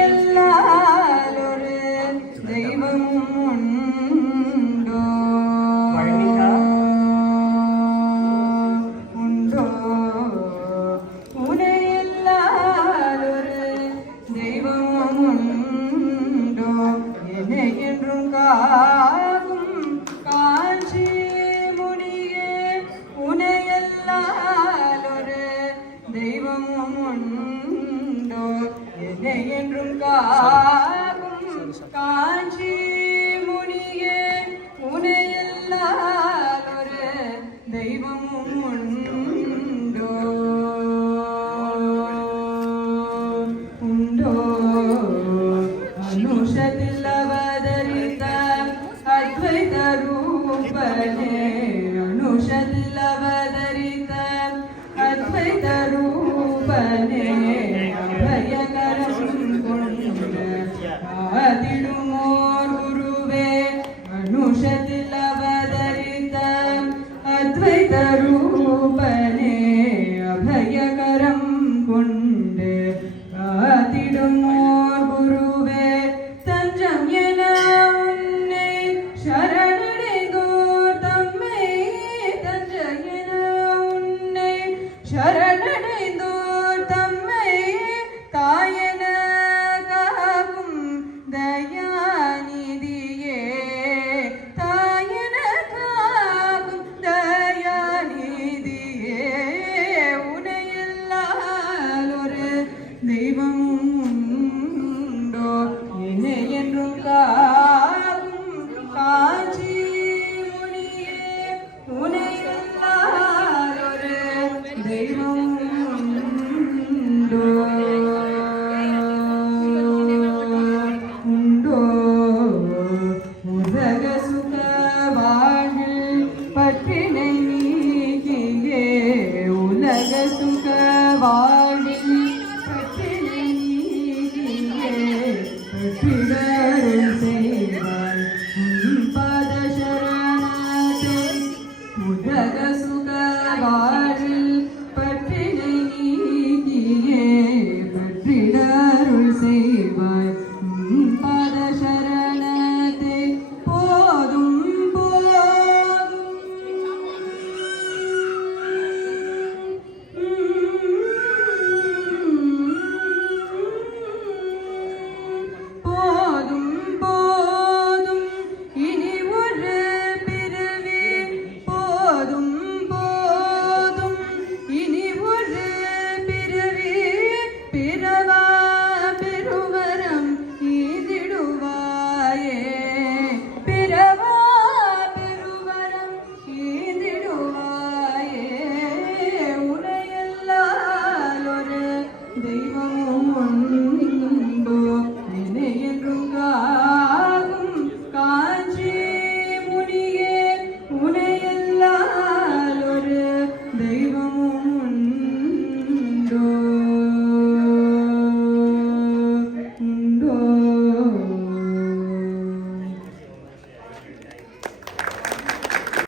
உனையல்லால் ஒரு தெய்வமும் உண்டோ உண்டோ உனையல்லால் ஒரு தெய்வமும் உண்டோ என்னை என்றும் காக்கும் காஞ்சி முனியே உனையல்லால் ஒரு தெய்வமும் உண்டோ என்னை என்றும் காக்கும் காஞ்சி முனியே உனையல்லால் ஒரு தெய்வமும் உண்டோ உண்டோ அனுஷத்தில் அவதரித்த அத்வைத ரூபனே அனுஷத்தில் அவதரித்த அத்வைத ரூபனே அபயகரம் கொண்ட ஆதிடுமோர் குருவே அனுஷத்தில் அவதரித்த அத்வைத ரூபனே அபயகரம் கொண்டு ஆதிடுமோர் குருவே தஞ்சம் என உன்னை சரணடைந்தோர் தம்மை தஞ்சம் என உன்னை சரணடைந்தோர் தம்மை தாயன காக்கும் தயாநிதியே தாயன காக்கும் தயாநிதியே உனையல்லால் ஒரு தெய்வம் உண்டோ என்னை என்றும் காக்கும் காஞ்சி முனியே உனையல்லால் ஒரு தெய்வம் உண்டோ உண்டோ உலக சுக வாழ்வில் பற்றினை நீக்கியே உலக சுக வாழ்வில் பற்றினை நீக்கியே பற்றிடரும் செய்வாய் பத சரணத்தை உலக சுக வாழ்வில் பற்றினை நீக்கியே பற்றிடருள் செய்வாய் பத சரணத்தை போதும் போதும் போதும் போதும் இனி ஒரு பிறவி போதும் போதும் இனி ஒரு பிறவி பிறவா பெருவரம் ஈந்திடுவாயே பிறவா பெருவரம் ஈந்திடுவாயே உனையல்லால் ஒரு தெய்வமும் உண்டோ என்னை என்றும் காக்கும் காஞ்சி முனியே உனையல்லால் ஒரு தெய்வமும் உண்டோ